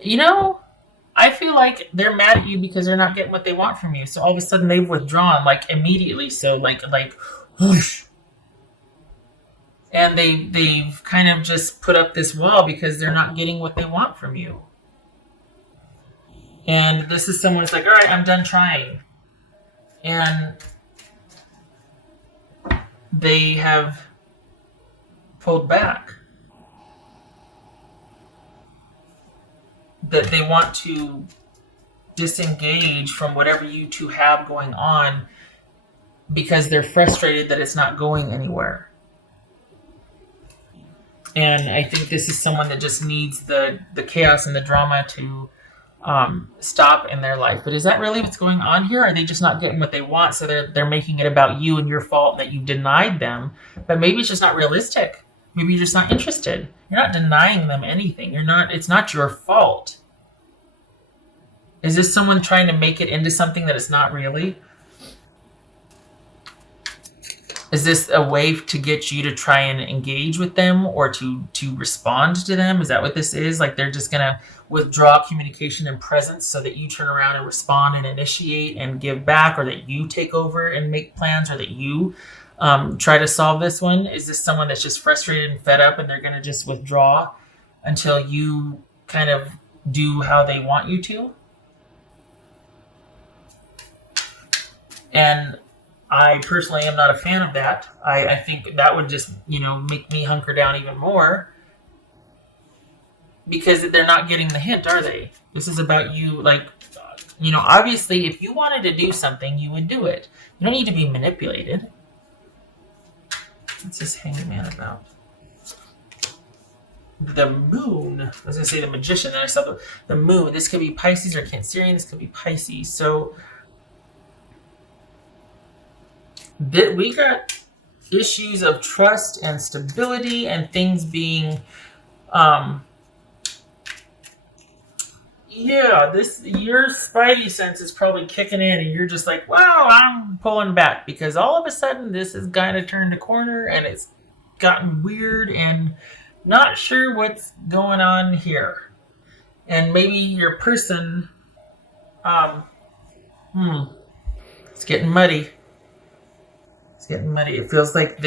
You know, I feel like they're mad at you because they're not getting what they want from you. So all of a sudden they've withdrawn like immediately. So like whoosh. And they've kind of just put up this wall because they're not getting what they want from you. And this is someone who's like, all right, I'm done trying. And they have pulled back. That they want to disengage from whatever you two have going on because they're frustrated that it's not going anywhere. And I think this is someone that just needs the chaos and the drama to stop in their life. But is that really what's going on here? Are they just not getting what they want, so they're making it about you and your fault that you denied them? But maybe it's just not realistic. Maybe you're just not interested. You're not denying them anything. You're not. It's not your fault. Is this someone trying to make it into something that it's not really? Is this a way to get you to try and engage with them or to respond to them? Is that what this is? Like they're just gonna withdraw communication and presence so that you turn around and respond and initiate and give back, or that you take over and make plans, or that you try to solve this one? Is this someone that's just frustrated and fed up and they're gonna just withdraw until you kind of do how they want you to? And I personally am not a fan of that. I think that would just, make me hunker down even more, because they're not getting the hint, are they? This is about you, obviously, if you wanted to do something, you would do it. You don't need to be manipulated. What's this hangman about? The moon. I was going to say the magician or something. The moon. This could be Pisces or Cancerian. This could be Pisces. So we got issues of trust and stability and things being your spidey sense is probably kicking in and you're just like, wow, I'm pulling back, because all of a sudden this has kind of turned a corner and it's gotten weird and not sure what's going on here. And maybe your person it's getting muddy. Getting muddy. It feels like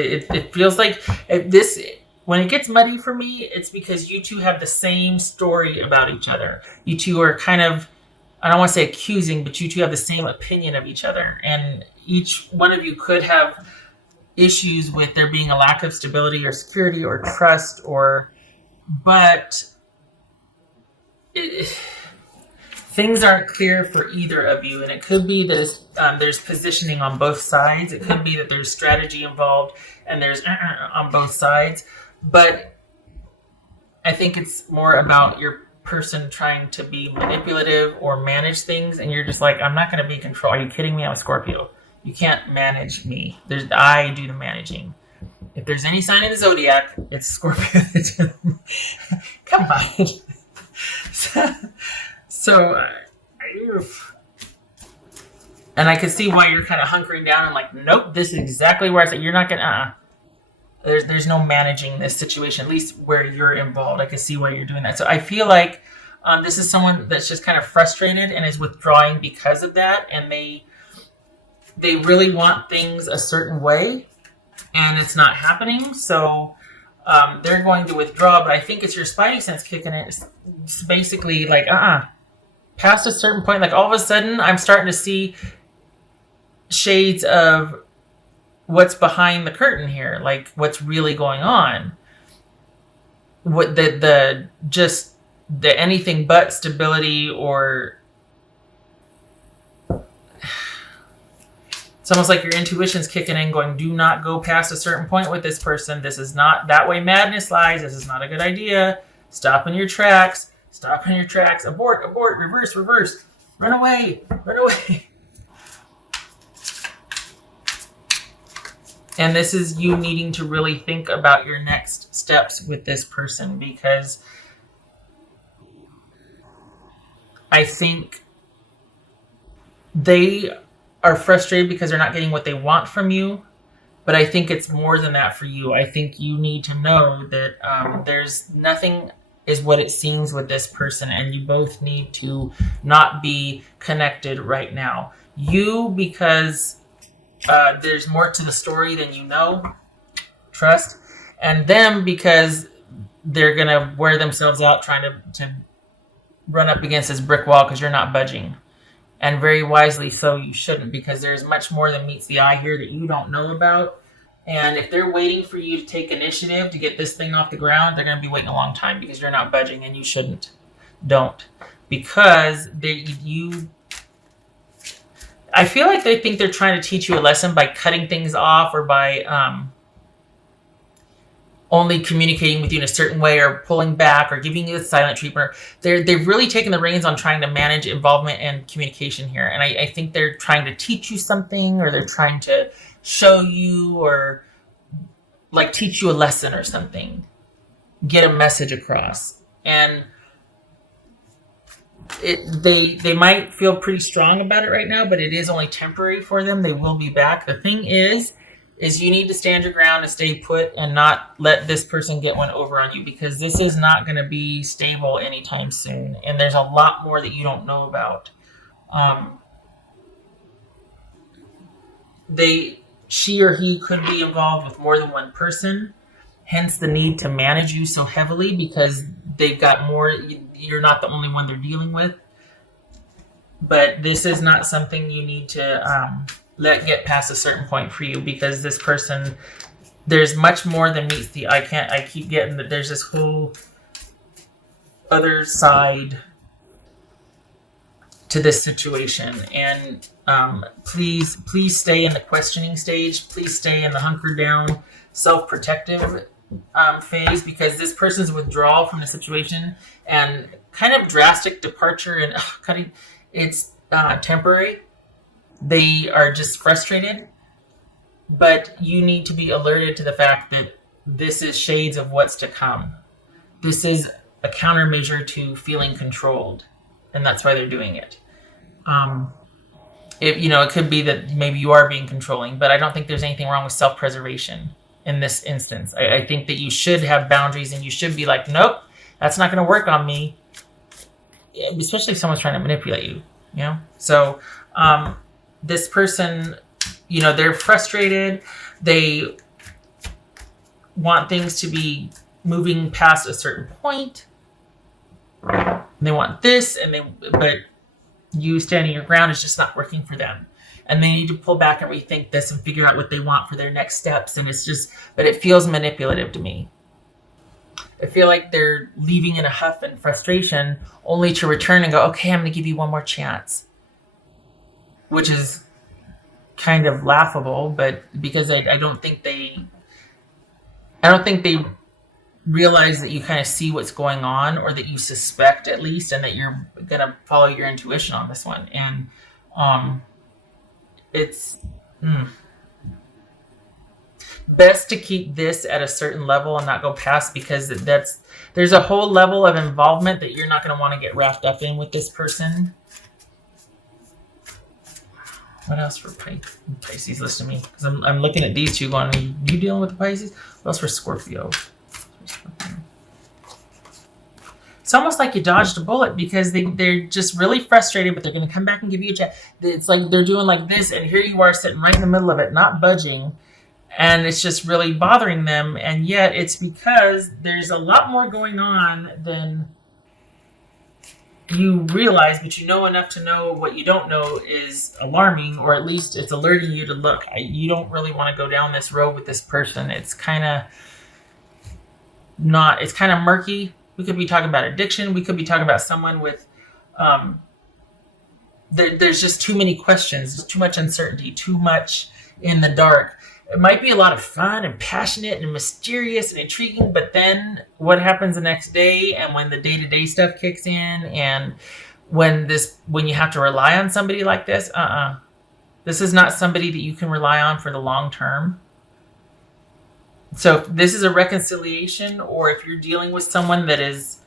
when it gets muddy for me, it's because you two have the same story about each other. You two are kind of, I don't want to say accusing, but you two have the same opinion of each other, and each one of you could have issues with there being a lack of stability or security or trust, but things aren't clear for either of you, and it could be that there's positioning on both sides. It could be that there's strategy involved and there's on both sides. But I think it's more about your person trying to be manipulative or manage things, and you're just like, I'm not going to be in control. Are you kidding me? I'm a Scorpio. You can't manage me. I do the managing. If there's any sign in the zodiac, it's Scorpio. Come on. So, and I can see why you're kind of hunkering down and like, nope, this is exactly where I said you're not gonna. There's no managing this situation, at least where you're involved. I can see why you're doing that. So I feel like this is someone that's just kind of frustrated and is withdrawing because of that, and they really want things a certain way, and it's not happening. So they're going to withdraw. But I think it's your spidey sense kicking in. It's basically like, past a certain point, like all of a sudden I'm starting to see shades of what's behind the curtain here, like what's really going on. What the anything but stability, or it's almost like your intuition's kicking in going, do not go past a certain point with this person. This is not that way madness lies. This is not a good idea. Stop in your tracks. Stop in your tracks. Abort, reverse, run away. And this is you needing to really think about your next steps with this person, because I think they are frustrated because they're not getting what they want from you. But I think it's more than that for you. I think you need to know that there's nothing is what it seems with this person, and you both need to not be connected right now. You, because there's more to the story than you know, trust, and them because they're gonna wear themselves out trying to run up against this brick wall because you're not budging. And very wisely so, you shouldn't, because there's much more than meets the eye here that you don't know about. And if they're waiting for you to take initiative to get this thing off the ground, they're going to be waiting a long time because you're not budging, and you shouldn't. Don't. Because I feel like they think they're trying to teach you a lesson by cutting things off, or by only communicating with you in a certain way, or pulling back, or giving you the silent treatment. They've really taken the reins on trying to manage involvement and communication here. And I think they're trying to teach you something, or they're trying to show you, or like teach you a lesson or something, get a message across. And they might feel pretty strong about it right now, but it is only temporary for them. They will be back. The thing is you need to stand your ground and stay put, and not let this person get one over on you, because this is not going to be stable anytime soon. And there's a lot more that you don't know about. She or he could be involved with more than one person, hence the need to manage you so heavily, because they've got more. You're not the only one they're dealing with. But this is not something you need to let get past a certain point for you, because this person, there's much more than meets the eye. I keep getting that there's this whole other side to this situation. And please stay in the questioning stage. Please stay in the hunker down, self-protective phase, because this person's withdrawal from the situation and kind of drastic departure and cutting, it's temporary. They are just frustrated, but you need to be alerted to the fact that this is shades of what's to come. This is a countermeasure to feeling controlled, and that's why they're doing it. It could be that maybe you are being controlling, but I don't think there's anything wrong with self-preservation in this instance. I think that you should have boundaries, and you should be like, nope, that's not going to work on me, especially if someone's trying to manipulate you, So this person, they're frustrated. They want things to be moving past a certain point. They want this, but you standing your ground is just not working for them. And they need to pull back and rethink this and figure out what they want for their next steps. And but it feels manipulative to me. I feel like they're leaving in a huff and frustration, only to return and go, okay, I'm going to give you one more chance. Which is kind of laughable, but because I don't think they realize that you kind of see what's going on, or that you suspect at least, and that you're going to follow your intuition on this one. And it's best to keep this at a certain level and not go past, because there's a whole level of involvement that you're not going to want to get wrapped up in with this person. What else for Pisces? Listen to me, because I'm looking at these two going, are you dealing with the Pisces? What else for Scorpio? It's almost like you dodged a bullet, because they're just really frustrated, but they're going to come back and give you a chance. It's like they're doing like this, and here you are sitting right in the middle of it, not budging, and it's just really bothering them. And yet it's because there's a lot more going on than you realize, but you know enough to know what you don't know is alarming, or at least it's alerting you to look. You don't really want to go down this road with this person. It's kind of murky. We could be talking about addiction. We could be talking about someone with, there's just too many questions. There's too much uncertainty, too much in the dark. It might be a lot of fun and passionate and mysterious and intriguing, but then what happens the next day, and when the day-to-day stuff kicks in, and when you have to rely on somebody like this, this is not somebody that you can rely on for the long term. So if this is a reconciliation, or if you're dealing with someone that is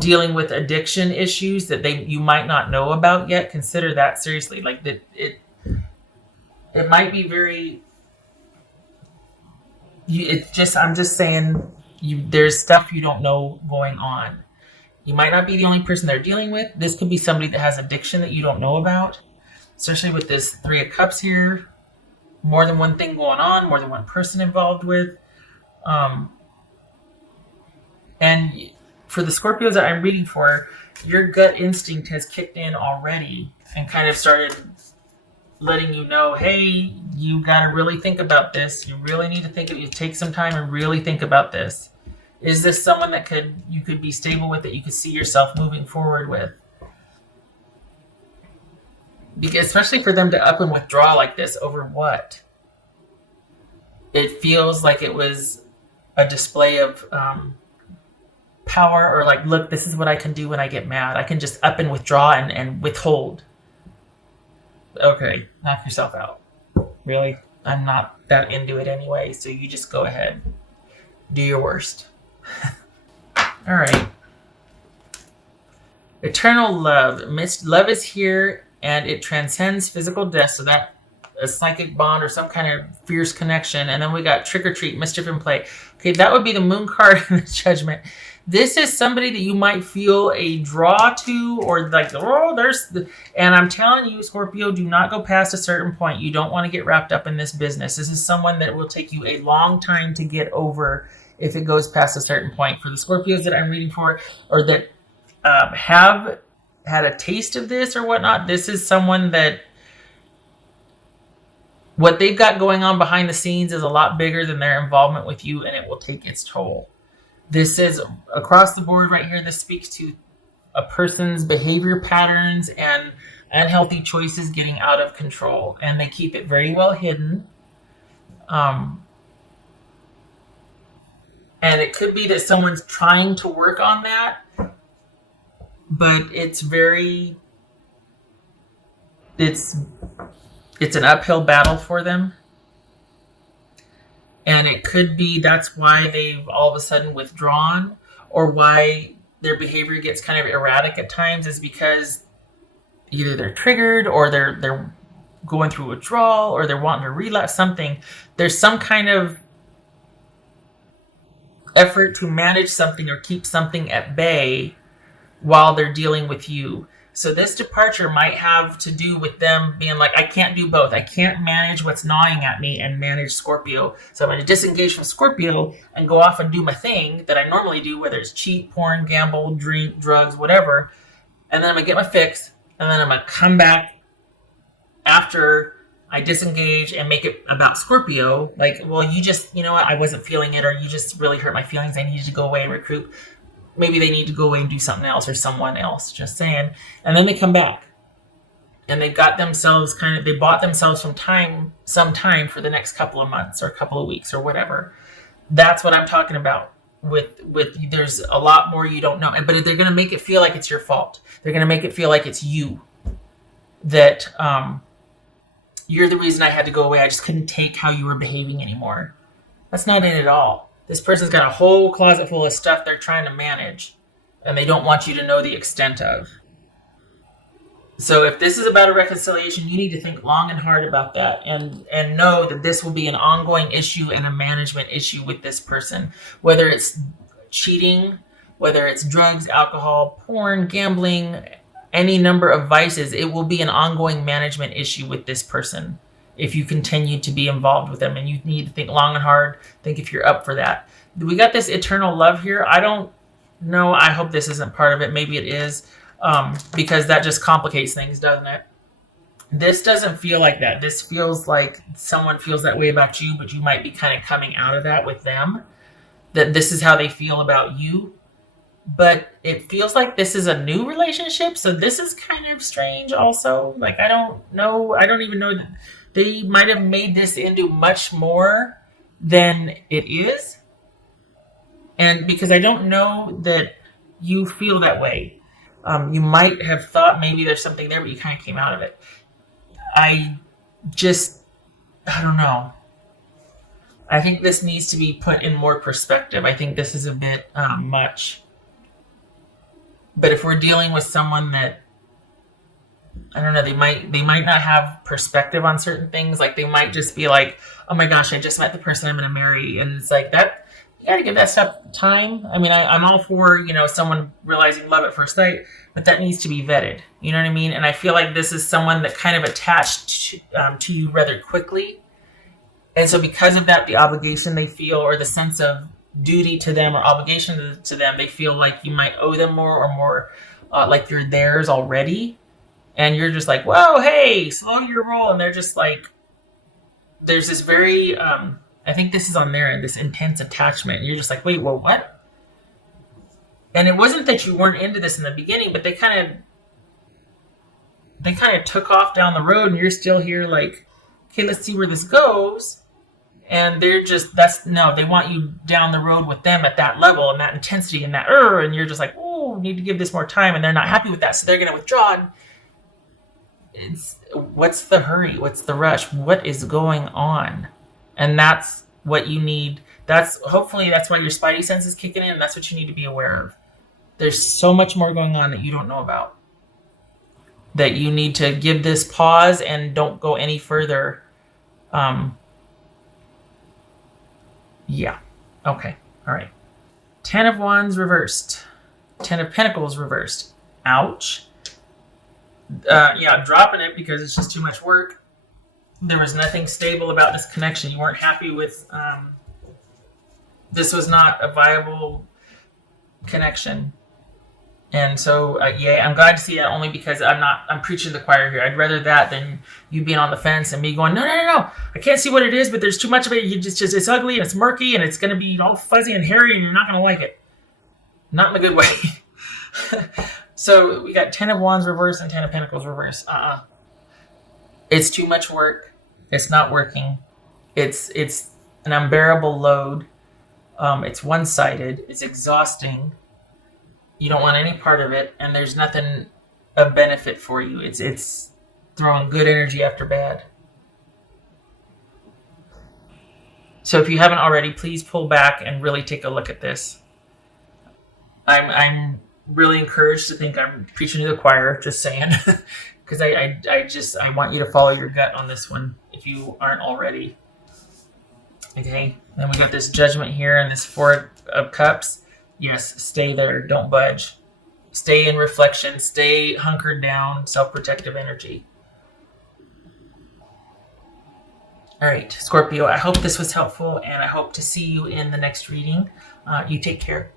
dealing with addiction issues that you might not know about yet, consider that seriously. Like that, it might be very. I'm just saying, There's stuff you don't know going on. You might not be the only person they're dealing with. This could be somebody that has addiction that you don't know about, especially with this Three of Cups here. More than one thing going on, more than one person involved with. And for the Scorpios that I'm reading for, your gut instinct has kicked in already and kind of started letting you know, hey, you got to really think about this. You really need to take some time and really think about this. Is this someone that you could be stable with, that you could see yourself moving forward with? Because especially for them to up and withdraw like this, over what? It feels like it was a display of power, or like, look, this is what I can do when I get mad. I can just up and withdraw and withhold. Okay, knock yourself out. Really? I'm not that into it anyway, so you just go ahead. Do your worst. All right. Eternal love. Love is here, and it transcends physical death, so that a psychic bond or some kind of fierce connection. And then we got trick or treat, mischief in play. Okay, that would be the moon card in the judgment. This is somebody that you might feel a draw to, or like, and I'm telling you, Scorpio, do not go past a certain point. You don't want to get wrapped up in this business. This is someone that will take you a long time to get over if it goes past a certain point. For the Scorpios that I'm reading for, or that have had a taste of this or whatnot, this is someone that what they've got going on behind the scenes is a lot bigger than their involvement with you, and it will take its toll. This is across the board right here. This speaks to a person's behavior patterns and unhealthy choices getting out of control, and they keep it very well hidden. And it could be that someone's trying to work on that, but it's an uphill battle for them. And it could be that's why they've all of a sudden withdrawn, or why their behavior gets kind of erratic at times, is because either they're triggered, or they're going through withdrawal, or they're wanting to relapse something. There's some kind of effort to manage something or keep something at bay while they're dealing with you. So this departure might have to do with them being like, I can't do both. I can't manage what's gnawing at me and manage Scorpio. So I'm going to disengage from Scorpio and go off and do my thing that I normally do, whether it's cheat, porn, gamble, drink, drugs, whatever. And then I'm going to get my fix. And then I'm going to come back after I disengage and make it about Scorpio. Like, well, you know what? I wasn't feeling it, or you just really hurt my feelings. I need you to go away and recruit. Maybe they need to go away and do something else, or someone else, just saying. And then they come back. And they bought themselves some time for the next couple of months or a couple of weeks or whatever. That's what I'm talking about. With there's a lot more you don't know. But they're going to make it feel like it's your fault. They're going to make it feel like it's you. That you're the reason I had to go away. I just couldn't take how you were behaving anymore. That's not it at all. This person's got a whole closet full of stuff they're trying to manage, and they don't want you to know the extent of. So if this is about a reconciliation, you need to think long and hard about that, and know that this will be an ongoing issue and a management issue with this person. Whether it's cheating, whether it's drugs, alcohol, porn, gambling, any number of vices, it will be an ongoing management issue with this person if you continue to be involved with them. And you need to think long and hard, think if you're up for that. We got this eternal love here. I don't know. I hope this isn't part of it. Maybe it is, because that just complicates things, doesn't it? This doesn't feel like that. This feels like someone feels that way about you, but you might be kind of coming out of that with them, that this is how they feel about you. But it feels like this is a new relationship, so this is kind of strange also. Like, I don't know. I don't even know. They might have made this into much more than it is. And because I don't know that you feel that way. You might have thought maybe there's something there, but you kind of came out of it. I don't know. I think this needs to be put in more perspective. I think this is a bit much. But if we're dealing with someone that, I don't know, they might not have perspective on certain things. Like, they might just be like, oh my gosh, I just met the person I'm going to marry. And it's like that, gotta give that stuff time. I mean, I'm all for, someone realizing love at first sight, but that needs to be vetted. You know what I mean? And I feel like this is someone that kind of attached to you rather quickly. And so because of that, the obligation they feel, or the sense of duty to them or obligation to them, they feel like you might owe them more, or more like you're theirs already. And you're just like, whoa, hey, slow your roll. And they're just like, there's this very, I think this is on their end, this intense attachment. And you're just like, wait, well, what? And it wasn't that you weren't into this in the beginning, but they kind of took off down the road, and you're still here like, okay, let's see where this goes. And they're just, they want you down the road with them at that level and that intensity and that, and you're just like, oh, need to give this more time. And they're not happy with that. So they're going to withdraw. And what's the hurry? What's the rush? What is going on? And that's what you need. Hopefully that's why your spidey sense is kicking in. And that's what you need to be aware of. There's so much more going on that you don't know about, that you need to give this pause and don't go any further. Yeah. Okay. All right. 10 of Wands reversed. 10 of Pentacles reversed. Ouch. Dropping it because it's just too much work. There was nothing stable about this connection. You weren't happy with, this was not a viable connection. And so, I'm glad to see that, only because I'm preaching to the choir here. I'd rather that than you being on the fence and me going, no. I can't see what it is, but there's too much of it. It's ugly and it's murky and it's going to be all fuzzy and hairy and you're not going to like it. Not in a good way. So we got 10 of Wands reverse and 10 of Pentacles reverse. It's too much work. It's not working. It's an unbearable load. It's one-sided. It's exhausting. You don't want any part of it, and there's nothing of benefit for you. It's throwing good energy after bad. So if you haven't already, please pull back and really take a look at this. I'm really encouraged to think I'm preaching to the choir, just saying, because I want you to follow your gut on this one if you aren't already. Okay, then we got this Judgment here and this Four of Cups. Yes, stay there. Don't budge. Stay in reflection. Stay hunkered down. Self-protective energy. All right, Scorpio, I hope this was helpful, and I hope to see you in the next reading. You take care.